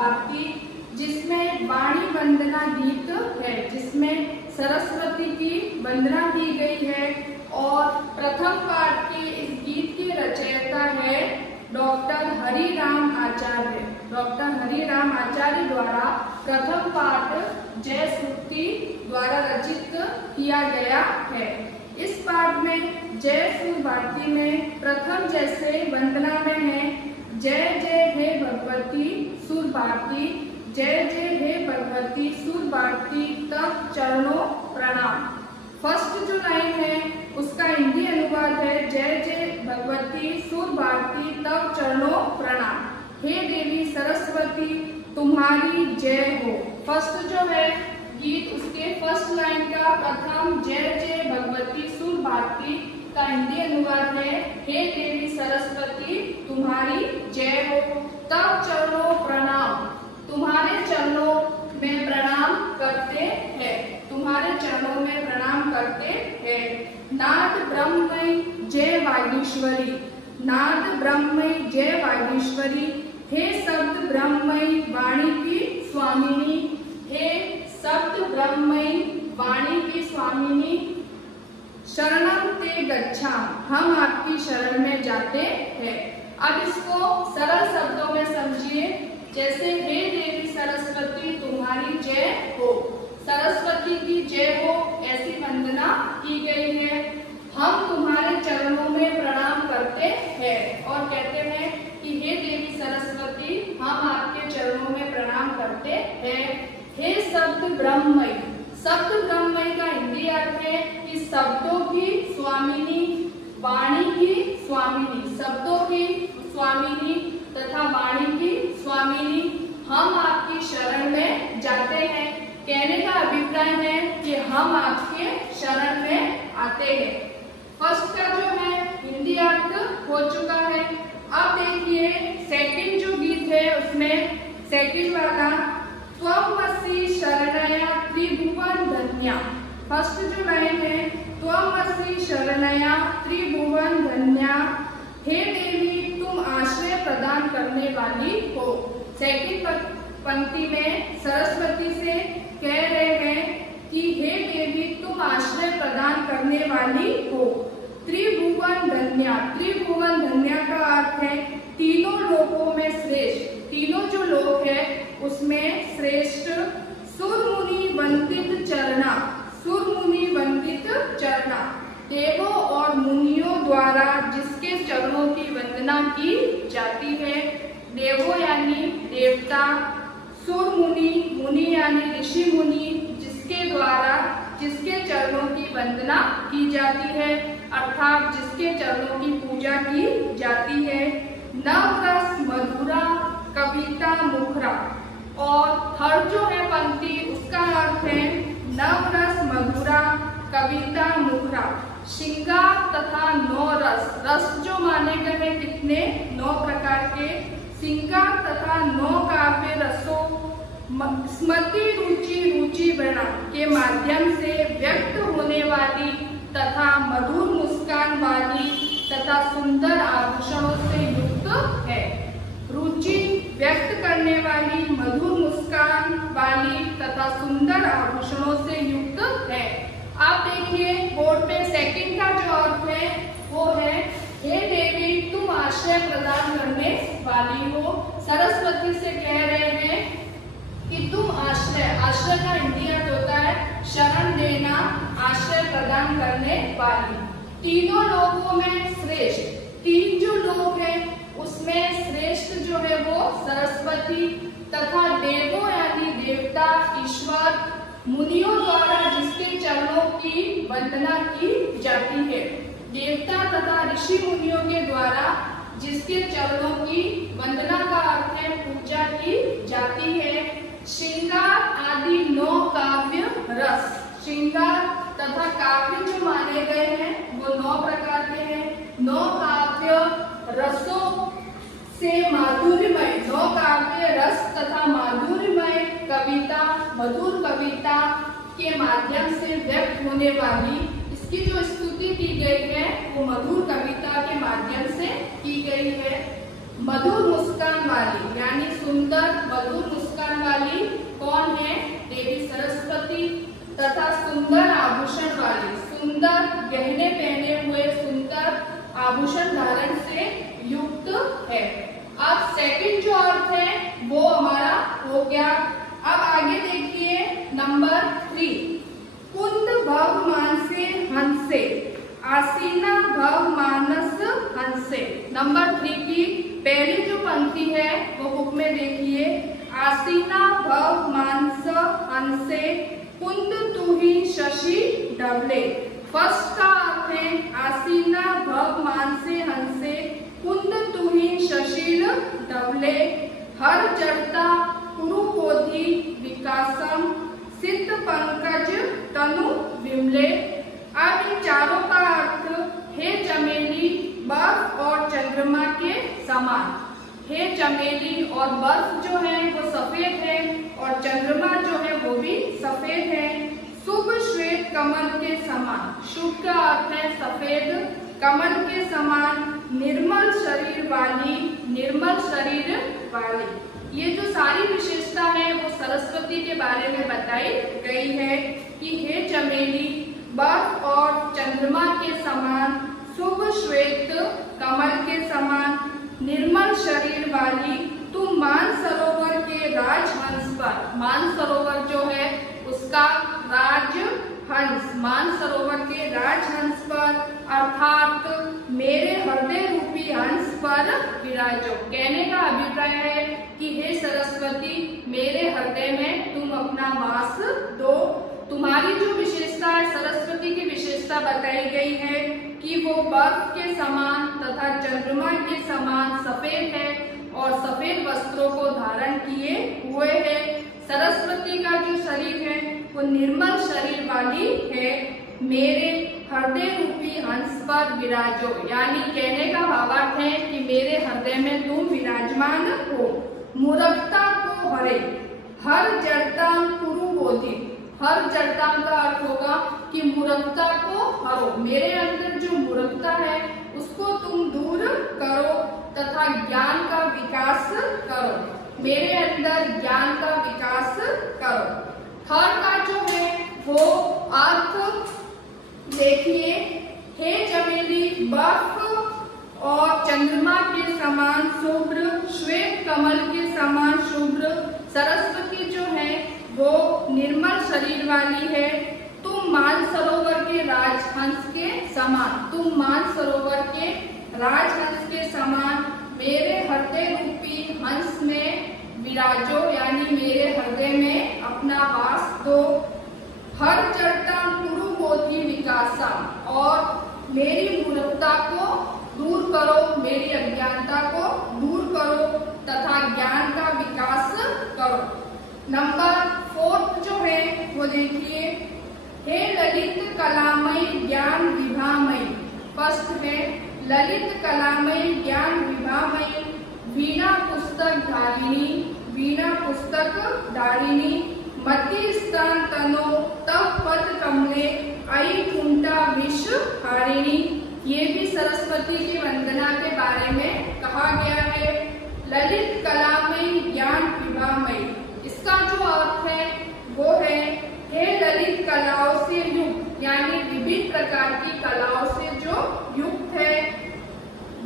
भारती, जिसमें वाणी वंदना गीत है, जिसमें सरस्वती की वंदना की गई है। और प्रथम पाठ के इस गीत के रचयिता है डॉक्टर हरिराम आचार्य। डॉक्टर हरिराम आचार्य द्वारा प्रथम पाठ जय सूक्ति द्वारा रचित किया गया है। इस पाठ में जय सुर भारती में प्रथम जैसे वंदना में है, जय जय हे भगवती सुर भारती, जय जय हे भगवती सुर भारती, तब चरणों प्रणाम। फर्स्ट जो लाइन है उसका हिंदी अनुवाद है, जय जय भगवती सुर भारती, तब चरणों प्रणाम। हे देवी सरस्वती तुम्हारी जय हो। फर्स्ट जो है गीत उसके फर्स्ट लाइन का प्रथम जय जय भगवती सुर भारती का हिंदी अनुवाद है, हे देवी सरस्वती तुम्हारी जय हो, तब चरणों प्रणाम, तुम्हारे चरणों में प्रणाम करते हैं, तुम्हारे चरणों में प्रणाम करते हैं। नाद ब्रह्ममयी जय वागीश्वरी, नाद ब्रह्ममयी जय वागीश्वरी, हे शब्द ब्रह्ममयी वाणी की स्वामिनी, हे शब्द ब्रह्ममयी वाणी की स्वामिनी, शरणम ते गच्छाम, हम आपकी शरण में जाते हैं। अब इसको सरल शब्दों में समझिए, जैसे हे देवी सरस्वती तुम्हारी जय हो, सरस्वती की जय हो ऐसी वंदना की गई है। हम तुम्हारे चरणों में प्रणाम करते हैं और कहते हैं कि हे देवी सरस्वती हम आपके चरणों में प्रणाम करते हैं। हे शब्द ब्रह्ममयी, शब्द ब्रह्ममयी का हिंदी अर्थ है कि शब्दों की स्वामिनी, वाणी की स्वामिनी, शब्दों की स्वामिनी तथा वाणी की स्वामिनी, हम आपकी शरण में जाते हैं। कहने का अभिप्राय है कि हम आपके शरण में आते हैं। फर्स्ट का जो है हिंदी अर्थ हो चुका है। अब देखिए सेकंड जो गीत है उसमें सेकंड वाला त्वमसि शरणया त्रिभुवन धन्या। फर्स्ट जो लाइन है त्वमसि शरणया त्रिभुवन धन्या, हे देवी तुम आश्रय प्रदान करने वाली हो। सेकंड पंक्ति में सरस्वती से कह रहे हैं कि हे देवी तुम आश्रय प्रदान करने वाली हो। त्रिभुवन धन्या, त्रिभुवन धन्या का अर्थ है तीनों लोकों में श्रेष्ठ, तीनों जो लोक है उसमें श्रेष्ठ। सुरमुनि वंदित चरणा, सुरमुनि वंदित चरणा, देवों और मुनियों द्वारा जिसके चरणों की वंदना की जाती है। देवों यानी देवता, सुर मुनि, मुनि यानी ऋषि मुनि, जिसके द्वारा जिसके चरणों की वंदना की जाती है अर्थात जिसके चरणों की पूजा की जाती है। नवरस मधुरा कविता मुखरा, और थर्ड जो है पंक्ति उसका अर्थ है नवरस मधुरा कविता मुखरा, श्रृंगार तथा 9 रस, रस जो माने गए हैं कितने 9 प्रकार के, श्रृंगार तथा 9 काव्य रसों, स्मृति रुचि रुचि वर्णा के माध्यम से व्यक्त होने वाली तथा मधुर मुस्कान वाली तथा सुंदर आभूषणों से युक्त है। रुचि व्यक्त करने वाली, मधुर मुस्कान वाली तथा सुंदर आभूषणों से युक्त है। आप देखिए बोर्ड पे सेकंड का जो अर्थ है वो है हे देवी तुम आश्रय प्रदान करने वाली हो। सरस्वती से कह रहे हैं कि तुम आश्रय, आश्रय का हिंदी अर्थ होता है शरण देना, आश्रय प्रदान करने वाली। तीनों लोकों में श्रेष्ठ, तीन जो लोक है उसमें श्रेष्ठ जो है वो सरस्वती तथा देवों यानी देवता ईश्वर, मुनियों द्वारा जिसके चरणों की वंदना की जाती है। देवता तथा ऋषि मुनियों के द्वारा जिसके चरणों की वंदना का अर्थ है पूजा की जाती है। श्रृंगार आदि 9 काव्य रस, श्रृंगार तथा काव्य जो माने गए हैं वो 9 प्रकार के हैं। 9 काव्य रसों से माधुर्यमय, 9 काव्य रस तथा माधुर्यमय कविता, मधुर कविता के माध्यम से व्यक्त होने वाली, इसकी जो स्तुति की गई है वो मधुर कविता के माध्यम से की गई है। मधुर मुस्कान वाली, यानी सुंदर मधुर मुस्कान वाली कौन है? देवी सरस्वती। तथा सुंदर आभूषण वाली, सुंदर गहने पहने हुए, सुंदर आभूषण धारण से युक्त है। अब सेकंड जो अर्थ है वो हमारा हो गया। अब आगे देखिए नंबर 3, कुंद भव मानसे हंसे, आसीना भव मानस हंसे। नंबर 3 की पहली जो पंक्ति है वो बुक में देखिए, आसीना भव मानस हंसे, कुंद तुहि शशि डबले। फर्स्ट का अर्थ है आसीना भव मानसे हंसे, कुंद तुहि शशिल डबले, हर जड़ता कुरु बोधि विकासम, सिद्ध पंकज तनु विमले। अब इन चारों का अर्थ, हे चमेली बर्फ और चंद्रमा के समान। हे चमेली और बर्फ जो है वो सफेद है और चंद्रमा जो है वो भी सफेद है। शुभ श्वेत कमल के समान, शुभ का अर्थ है सफेद, कमल के समान, निर्मल शरीर वाली, निर्मल शरीर वाली। ये जो सारी विशेषता है वो सरस्वती के बारे में बताई गई है कि हे चमेली बर्फ और चंद्रमा के समान, शुभ श्वेत कमल के समान, निर्मल शरीर वाली, तुम मानसरोवर के राजहंस पर, मानसरोवर जो है उसका राजहंस, मानसरोवर के राजहंस पर अर्थात मेरे हृदय रूपी हंस पर विराजो। कहने का अभिप्राय है कि हे सरस्वती मेरे हृदय में तुम अपना वास दो। तुम्हारी जो विशेषता है, सरस्वती की विशेषता बताई गई है कि वो बर्फ के समान तथा चंद्रमा के समान सफेद है और सफेद वस्त्रों को धारण किए हुए है। सरस्वती का जो शरीर है वो निर्मल शरीर वाली है। मेरे हृदय रूपी हंस पर विराजो, यानी कहने का भावार्थ है कि मेरे हृदय में तुम विराजमान हो। मूर्खता को हरे, हर जड़ता कुरु बोधि, हर जड़ता का अर्थ होगा कि मूर्खता को हरो, मेरे अंदर जो मूर्खता है उसको तुम दूर करो तथा ज्ञान का विकास करो, मेरे अंदर ज्ञान का विकास करो। थर्ड का जो है वो अर्थ देखिए, हे चमेली बर्फ और चंद्रमा के समान शुभ्र, श्वेत कमल के समान शुभ्र। सरस्वती जो है वो निर्मल शरीर वाली है। तुम मानसरोवर के राजहंस के समान, तुम मानसरोवर के राजहंस के समान मेरे हृदय रूपी हंस में विराजो, यानी मेरे हृदय में अपना वास दो। हर जड़ता कुरु बोधि विकासा, और मेरी मूर्खता को दूर करो, मेरी अज्ञानता को दूर करो तथा ज्ञान का विकास करो। नंबर 4 जो है वो देखिए, हे ललित कलामय ज्ञान विभामय। फर्स्ट है ललित कलामय ज्ञान विभामय, वीणा पुस्तक धारिणी, वीणा पुस्तक धारिणी, मति स्थान तनो तव पद कमले, आई कुंठा विष हारिणी। ये भी सरस्वती की वंदना के बारे में कहा गया है। ललित कलामय ज्ञान विभामय, इसका जो अर्थ है वो है हे ललित कलाओं से युक्त, यानी विभिन्न प्रकार की कलाओं से जो युक्त है।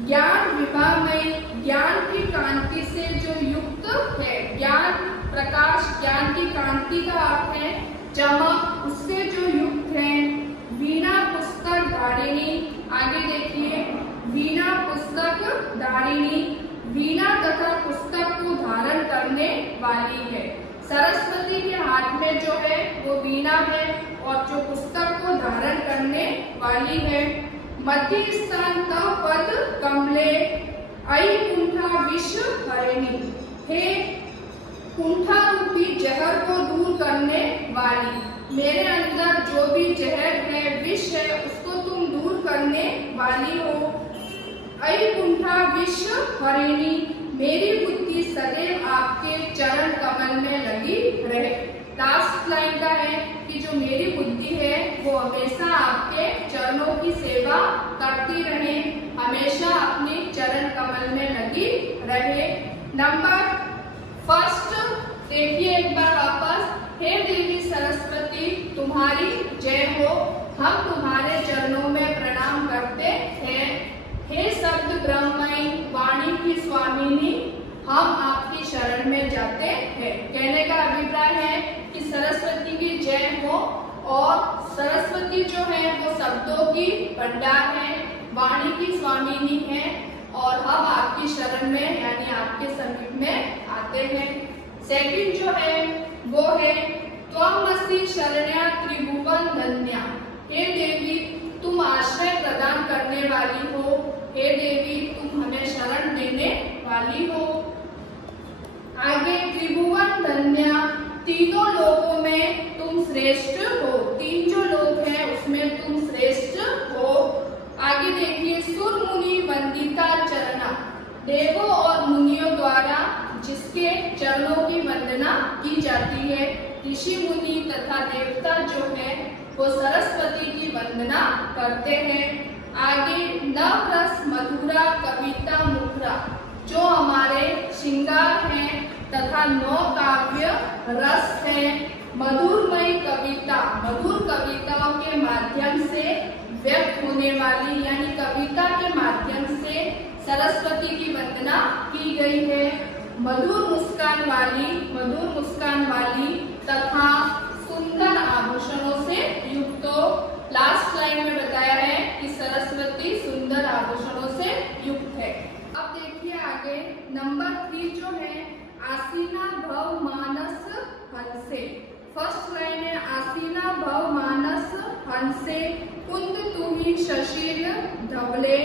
ज्ञान विभामय, ज्ञान की कांति से जो युक्त है, ज्ञान प्रकाश, ज्ञान की कांति का अर्थ है चमक, उससे जो युक्त है। वीणा पुस्तक धारिणी, आगे देखिए, वीणा पुस्तक धारिणी, वीणा तथा पुस्तक को धारण करने वाली है। सरस्वती के हाथ में जो है वो वीणा है और जो पुस्तक को धारण करने वाली है। मध्य स्थान तव पद कमले, आई कुंठा विष हरिणी, हे कुंठा रूपी जहर को दूर करने वाली, मेरे अंदर जो भी जहर है, विष है, उसको तुम दूर करने वाली हो। आई कुंठा विष हरिणी, मेरी बुद्धि सदैव आपके चरण कमल में लगी रहे। लास्ट लाइन का है कि जो मेरी बुद्धि है वो हमेशा आपके चरणों की सेवा करती रहे, हमेशा अपने चरण कमल में लगी रहे। रहे। नंबर फर्स्ट देखिए एक बार वापस, हे देवी सरस्वती तुम्हारी जय हो, हम तुम्हारे चरणों में प्रणाम करते हैं। हे शब्द ब्रह्ममयी वाणी की स्वामिनी, हम आपकी शरण में जाते हैं। कहने का अभिप्राय है कि सरस्वती की जय हो, और सरस्वती जो है वो शब्दों की भंडार है, वाणी की स्वामिनी है, और हम आपकी शरण में यानी आपके समीप में आते हैं। सेकंड जो है वो है त्वमसि शरण्या त्रिभुवन धन्या, हे देवी तुम आश्रय प्रदान करने वाली हो, हे देवी तुम हमें शरण देने वाली हो। आगे त्रिभुवन धन्या, तीनों लोकों में तुम श्रेष्ठ हो, तीन जो लोक हैं उसमें तुम श्रेष्ठ हो। आगे देखिए सुर मुनि वंदिता चरणा, देवों और मुनियों द्वारा जिसके चरणों की वंदना की जाती है, ऋषि मुनि तथा देवता जो है वो सरस्वती की वंदना करते हैं। आगे नवरस मधुरा कविता मुखरा, जो हमारे श्रृंगार हैं तथा नौ काव्य रस है, मधुरमय कविता, मधुर कविताओं के माध्यम से व्यक्त होने वाली यानी कविता के माध्यम से सरस्वती की वंदना की गई है। मधुर मुस्कान वाली तथा सुंदर आभूषणों से युक्त। लास्ट लाइन में बताया है कि सरस्वती सुंदर आभूषणों से युक्त है। अब देखिए आगे नंबर 3 जो है आसीना भव मानस हंसे। फर्स्ट लाइन है आसीना भव मानस हंसे, कुंद तुहि शशील धवले।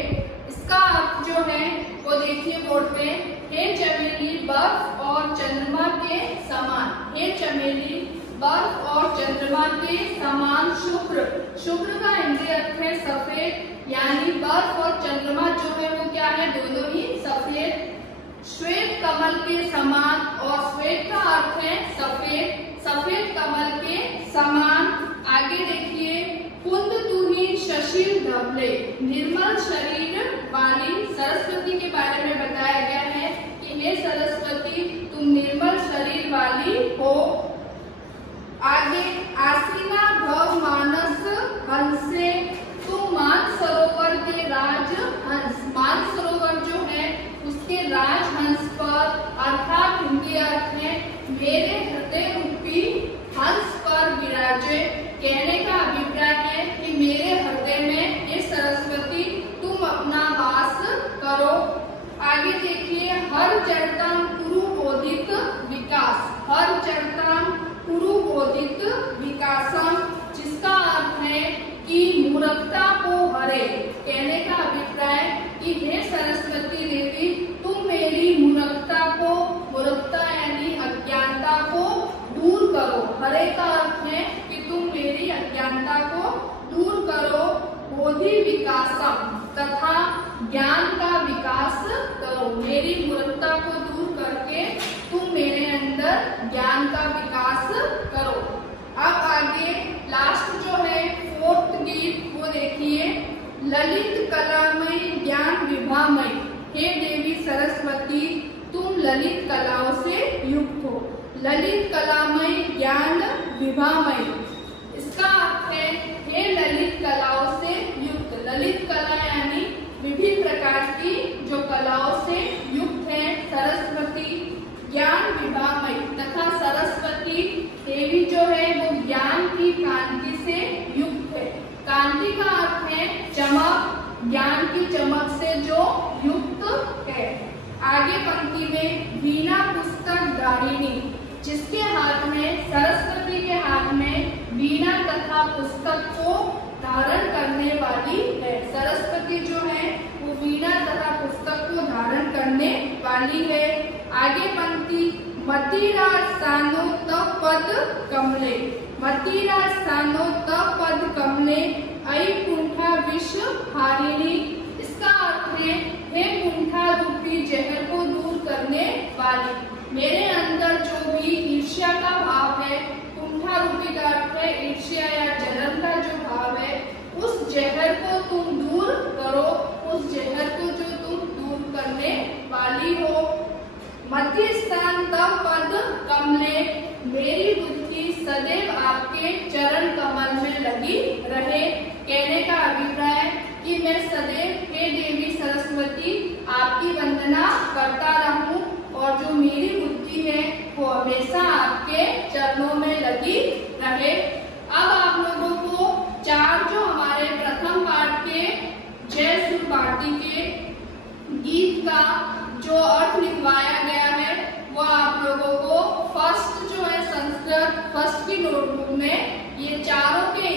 इसका अर्थ जो है वो देखिए बोर्ड पे, हे चमेली बर्फ और चंद्रमा के समान, हे चमेली बर्फ और चंद्रमा के समान शुभ्र। शुभ्र का हिंदी अर्थ है सफेद, यानी बर्फ और चंद्रमा जो है वो क्या है, दोनों ही सफेद। श्वेत कमल के समान, और श्वेत का अर्थ है सफेद, सफेद कमल के समान। आगे देखिए कुंद तुहि शशील धवले, निर्मल शरीर वाली सरस्वती के बारे में बताया गया है कि हे सरस्वती तुम निर्मल शरीर वाली हो। आगे आसीना भव मानस हंसे, तुम मानसरोवर के राज हंस, मानसरोवर जो है उसके राजहंस पर, अर्थात हिंदी अर्थ है मेरे हृदय रूपी हंस पर विराजे। कहने का अभिप्राय है कि मेरे हृदय में ये सरस्वती तुम अपना वास करो। आगे देखिए हर चरताम कुरु बोधित विकास, हर चरताम कुरु बोधित विकासम, जिसका अर्थ है कि मूर्खता को हरे। कहने का अभिप्राय कि हे सरस्वती देवी तुम मेरी मूर्खता को, मूर्खता यानी अज्ञानता को दूर करो। हरे का अर्थ है कि तुम मेरी अज्ञानता को दूर करो। बोधि विकासम, तथा ज्ञान का विकास करो। मेरी मूर्खता को दूर करके तुम मेरे अंदर ज्ञान का विकास करो। अब आगे लास्ट जो है 4th गीत वो देखिए, ललित कलामयी ज्ञान विभामयी, हे देवी सरस्वती तुम ललित कलाओं से युक्त हो। ललित कलामयी ज्ञान विभामयी, इसका अर्थ है हे ललित कलाओं से युक्त। ललित कला यानी विभिन्न प्रकार की जो कलाओं से युक्त है सरस्वती। ज्ञान विभामयी, तथा सरस्वती देवी जो है वो ज्ञान की कांति से युक्त है। कांति का अर्थ है चमक, ज्ञान की चमक से जो युक्त है। आगे पंक्ति में वीणा पुस्तक धारिणी, जिसके हाथ में, सरस्वती के हाथ में वीणा तथा पुस्तक को धारण करने वाली है। सरस्वती जो है वो वीणा तथा पुस्तक को धारण करने वाली है। आगे पंक्ति मतिरा स्थानो तव पद कमले, मतिरा स्थानो तव पद कमले अयि कुंठा विश्व हारिणी। इसका अर्थ है हे कुंठा रूपी जहर को दूर करने वाली, मेरे अंदर जो भी ईर्ष्या का भाव है, कुंठा रूपी का अर्थ है ईर्ष्या या जलन का जो भाव है, उस जहर को तुम दूर करो, उस जहर को जो तुम दूर करने वाली हो। मध्य स्थान तव पद कमले, मेरी बुद्धि सदैव आपके चरण कमल में लगी रहे। कहने का अभिप्राय कि मैं सदैव हे देवी सरस्वती आपकी वंदना करता रहूं और जो मेरी बुद्धि है वो हमेशा आपके चरणों में लगी रहे। अब आप लोगों को चार जो हमारे प्रथम पाठ के जय सुर भारती के गीत का जो अर्थ लिखवाया गया है वो आप लोगों को फर्स्ट जो है संस्कृत फर्स्ट की नोटबुक में ये चारों के